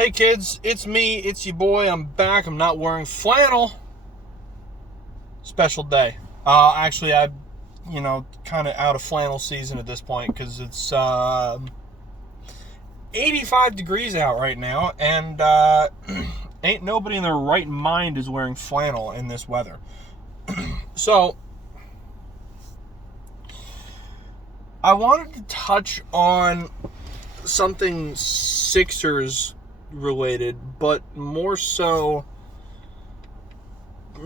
Hey kids, it's me, it's your boy, I'm back. I'm not wearing flannel. Special day. Actually, I'm, kind of out of flannel season at this point because it's 85 degrees out right now, and ain't nobody in their right mind is wearing flannel in this weather. So, I wanted to touch on something Sixers related, but more so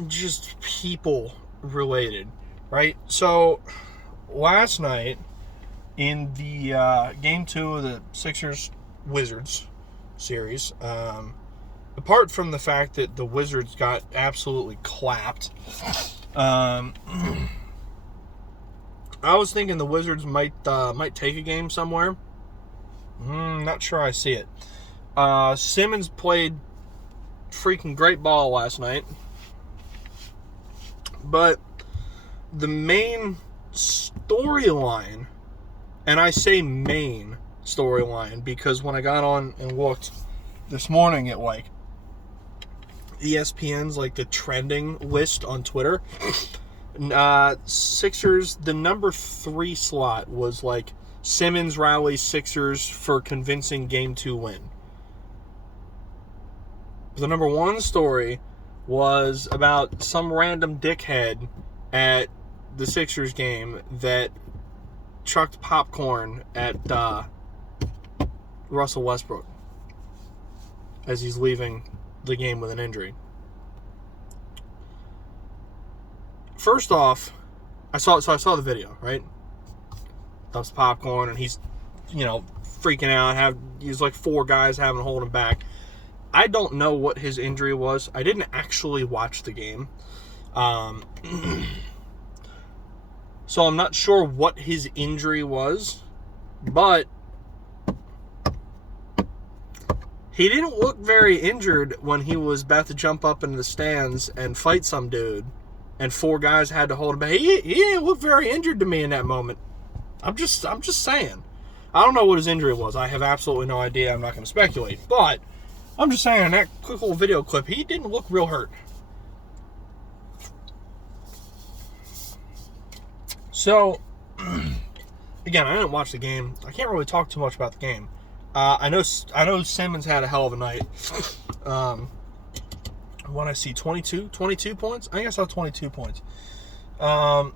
just people related, right? So last night in the game 2 of the Sixers Wizards series, apart from the fact that the Wizards got absolutely clapped, I was thinking the Wizards might take a game somewhere. Not sure I see it. Simmons played freaking great ball last night. But the main storyline, and I say main storyline because when I got on and looked this morning at ESPN's the trending list on Twitter, Sixers, the number 3 slot was Simmons rallies Sixers for convincing Game 2 win. The number 1 story was about some random dickhead at the Sixers game that chucked popcorn at Russell Westbrook as he's leaving the game with an injury. First off, I saw the video, right? Dumps popcorn and he's, freaking out. He's 4 guys having to hold him back. I don't know what his injury was. I didn't actually watch the game. So I'm not sure what his injury was, but he didn't look very injured when he was about to jump up into the stands and fight some dude, and 4 guys had to hold him back. He didn't look very injured to me in that moment. I'm just saying. I don't know what his injury was. I have absolutely no idea. I'm not going to speculate, but I'm just saying, in that quick little video clip, he didn't look real hurt. So, again, I didn't watch the game. I can't really talk too much about the game. I know Simmons had a hell of a night. When I see 22 points? I think I saw 22 points. But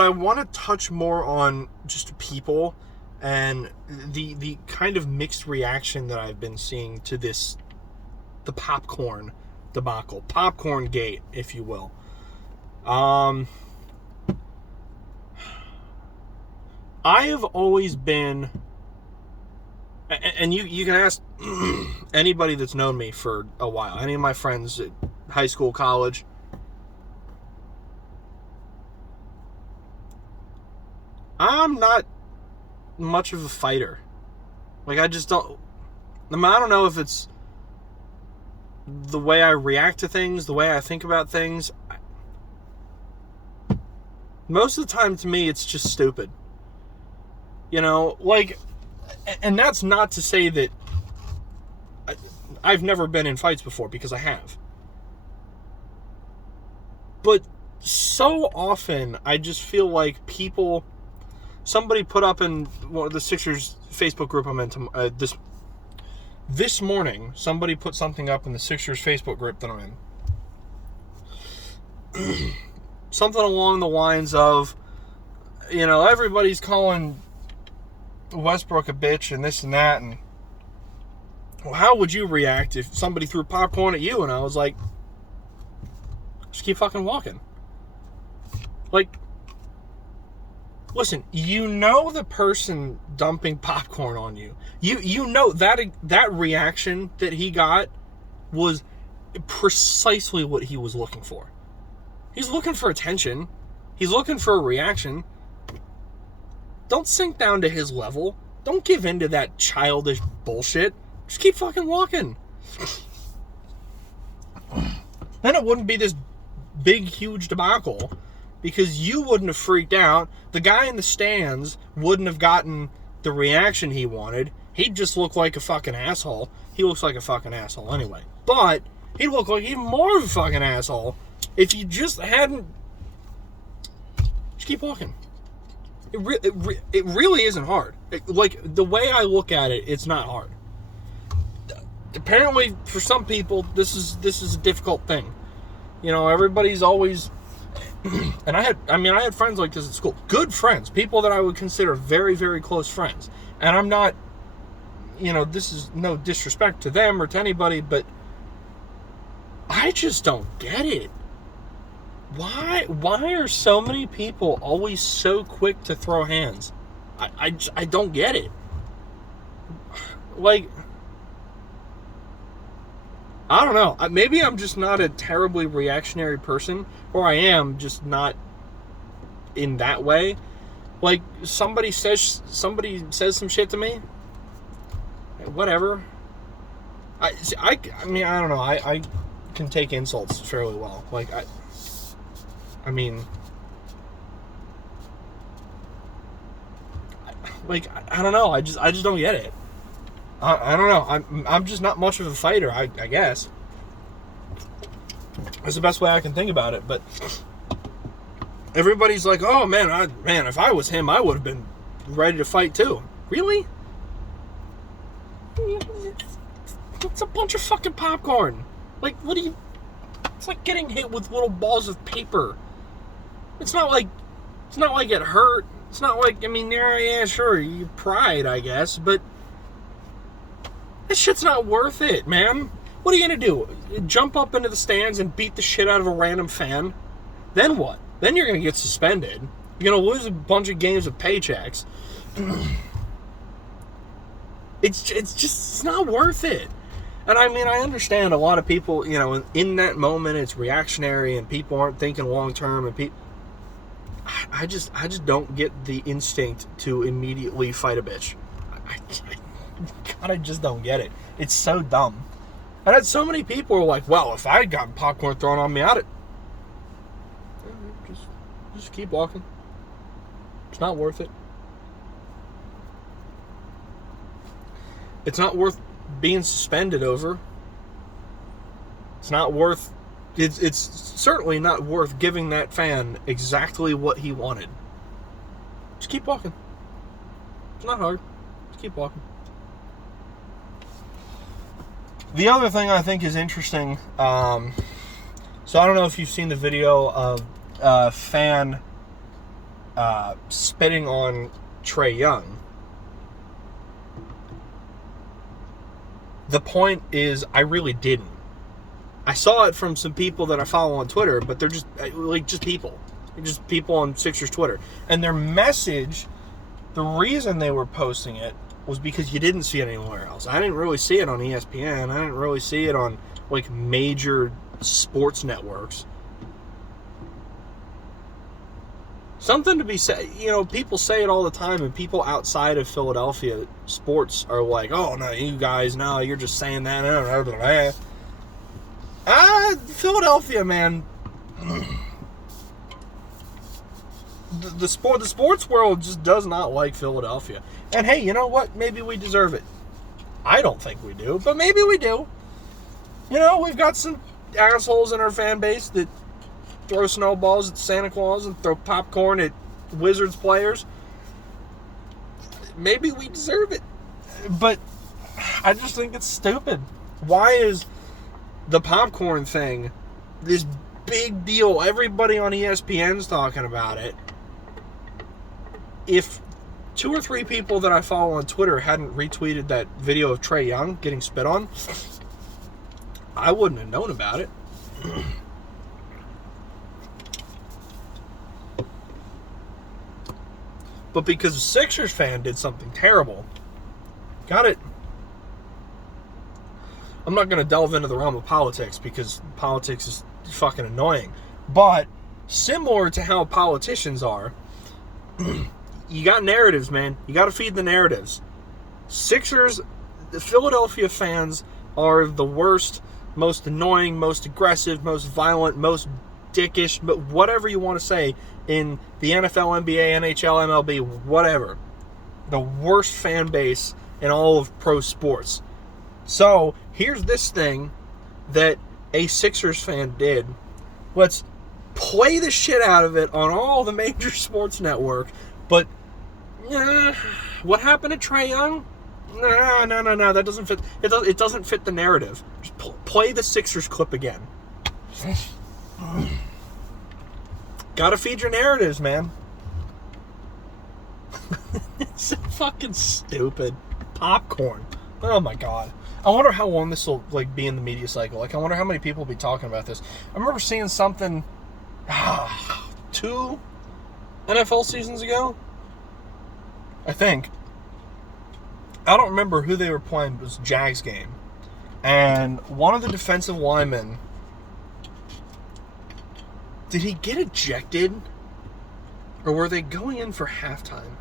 I want to touch more on just people and the kind of mixed reaction that I've been seeing to the popcorn debacle. Popcorn gate, if you will. I have always been, and you can ask anybody that's known me for a while, any of my friends at high school, college, I'm not much of a fighter. I just don't. I don't know if it's the way I react to things, the way I think about things. Most of the time, to me, it's just stupid. And that's not to say that I've never been in fights before, because I have. But so often, I just feel like somebody put up in the Sixers Facebook group I'm in this morning, somebody put something up in the Sixers Facebook group that I'm in. Something along the lines of, everybody's calling Westbrook a bitch and this and that, and how would you react if somebody threw popcorn at you? And I was like, just keep fucking walking. Listen, the person dumping popcorn on you. You know that reaction that he got was precisely what he was looking for. He's looking for attention. He's looking for a reaction. Don't sink down to his level. Don't give in to that childish bullshit. Just keep fucking walking. Then it wouldn't be this big, huge debacle, because you wouldn't have freaked out. The guy in the stands wouldn't have gotten the reaction he wanted. he'd just look like a fucking asshole. He looks like a fucking asshole anyway. But he'd look like even more of a fucking asshole if you just hadn't... Just keep walking. It really isn't hard. Like, the way I look at it, it's not hard. Apparently, for some people, this is a difficult thing. You know, everybody's always... And I had friends like this at school. Good friends. People that I would consider very, very close friends. And I'm not... You know, this is no disrespect to them or to anybody, but I just don't get it. Why are so many people always so quick to throw hands? I don't get it. Like, I don't know. Maybe I'm just not a terribly reactionary person, or I am just not in that way. Like, somebody says some shit to me, whatever. I mean, I don't know. I can take insults fairly well. Like, I mean, like, I don't know. I just don't get it. I don't know. I'm just not much of a fighter, I guess. That's the best way I can think about it. But everybody's like, oh, man, if I was him, I would have been ready to fight too. Really? It's a bunch of fucking popcorn. Like, what do you... It's like getting hit with little balls of paper. It's not like it hurt. It's not like, I mean, yeah, sure, you pride, I guess, but that shit's not worth it, man. What are you gonna do? Jump up into the stands and beat the shit out of a random fan? Then what? Then you're gonna get suspended. You're gonna lose a bunch of games of paychecks. It's not worth it. And I mean, I understand a lot of people, you know, in that moment it's reactionary and people aren't thinking long term, and I just don't get the instinct to immediately fight a bitch. I just don't get it. It's so dumb. And had so many people were like, well, if I got popcorn thrown on me, just keep walking. It's not worth it. It's not worth being suspended over. It's not worth... It's certainly not worth giving that fan exactly what he wanted. Just keep walking. It's not hard. Just keep walking. The other thing I think is interesting, so I don't know if you've seen the video of a fan spitting on Trae Young. The point is, I really didn't. I saw it from some people that I follow on Twitter, but they're just people. They're just people on Sixers Twitter. And their message, the reason they were posting it was because you didn't see it anywhere else. I didn't really see it on ESPN. I didn't really see it on, like, major sports networks. Something to be said, you know, people say it all the time, and people outside of Philadelphia sports are like, oh, no, you guys, no, you're just saying that. Philadelphia, man. The sports world just does not like Philadelphia. And hey, you know what? Maybe we deserve it. I don't think we do, but maybe we do. You know, we've got some assholes in our fan base that throw snowballs at Santa Claus and throw popcorn at Wizards players. Maybe we deserve it. But I just think it's stupid. Why is the popcorn thing this big deal? Everybody on ESPN's talking about it. If 2 or 3 people that I follow on Twitter hadn't retweeted that video of Trae Young getting spit on, I wouldn't have known about it. But because a Sixers fan did something terrible, got it. I'm not going to delve into the realm of politics because politics is fucking annoying. But similar to how politicians are, you got narratives, man. You got to feed the narratives. Sixers, the Philadelphia fans are the worst, most annoying, most aggressive, most violent, most dickish, but whatever you want to say in the NFL, NBA, NHL, MLB, whatever. The worst fan base in all of pro sports. So here's this thing that a Sixers fan did. Let's play the shit out of it on all the major sports network. But what happened to Trae Young? No. That doesn't fit. It doesn't fit the narrative. Just play the Sixers clip again. Gotta feed your narratives, man. It's so fucking stupid. Popcorn. Oh my god. I wonder how long this will be in the media cycle. I wonder how many people will be talking about this. I remember seeing something 2 NFL seasons ago, I think. I don't remember who they were playing. It was a Jags game. And one of the defensive linemen, did he get ejected? Or were they going in for halftime?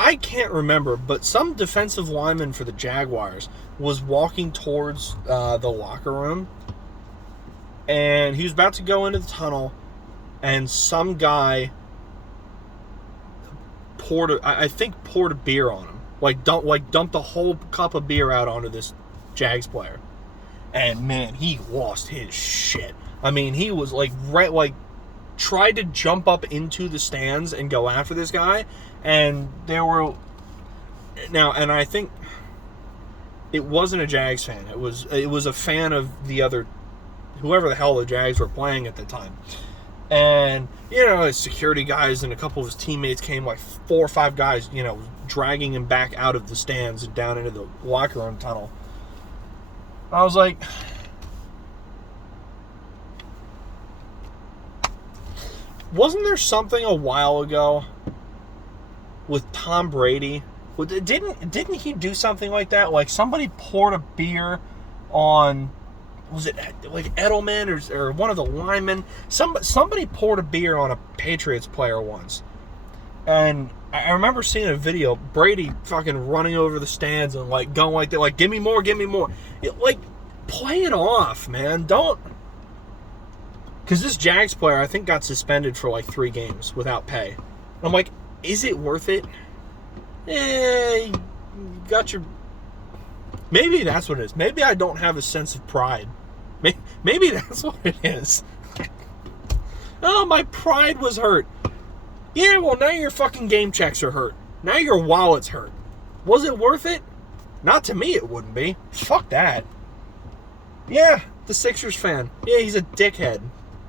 I can't remember, but some defensive lineman for the Jaguars was walking towards the locker room, and he was about to go into the tunnel, and some guy poured a beer on him, dumped a whole cup of beer out onto this Jags player, and man, he lost his shit. I mean, he was tried to jump up into the stands and go after this guy, and and I think it wasn't a Jags fan. It was a fan of the other, whoever the hell the Jags were playing at the time. And his security guys and a couple of his teammates came, 4 or 5 guys, dragging him back out of the stands and down into the locker room tunnel. I was like, wasn't there something a while ago with Tom Brady? Didn't he do something like that? Like somebody poured a beer on, was it Edelman or one of the linemen? Somebody poured a beer on a Patriots player once. And I remember seeing a video, Brady fucking running over the stands and going like that, give me more. Play it off, man. Don't. Because this Jags player, I think, got suspended for 3 games without pay. I'm like, is it worth it? You got your... Maybe that's what it is. Maybe I don't have a sense of pride. Maybe that's what it is. Oh, my pride was hurt. Yeah, well, now your fucking game checks are hurt. Now your wallet's hurt. Was it worth it? Not to me, it wouldn't be. Fuck that. Yeah, the Sixers fan. Yeah, he's a dickhead.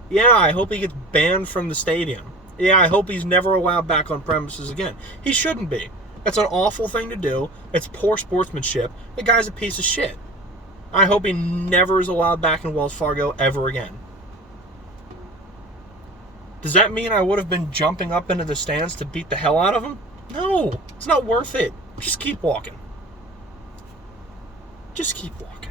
Yeah, I hope he gets banned from the stadium. Yeah, I hope he's never allowed back on premises again. He shouldn't be. That's an awful thing to do. It's poor sportsmanship. The guy's a piece of shit. I hope he never is allowed back in Wells Fargo ever again. Does that mean I would have been jumping up into the stands to beat the hell out of him? No, it's not worth it. Just keep walking. Just keep walking.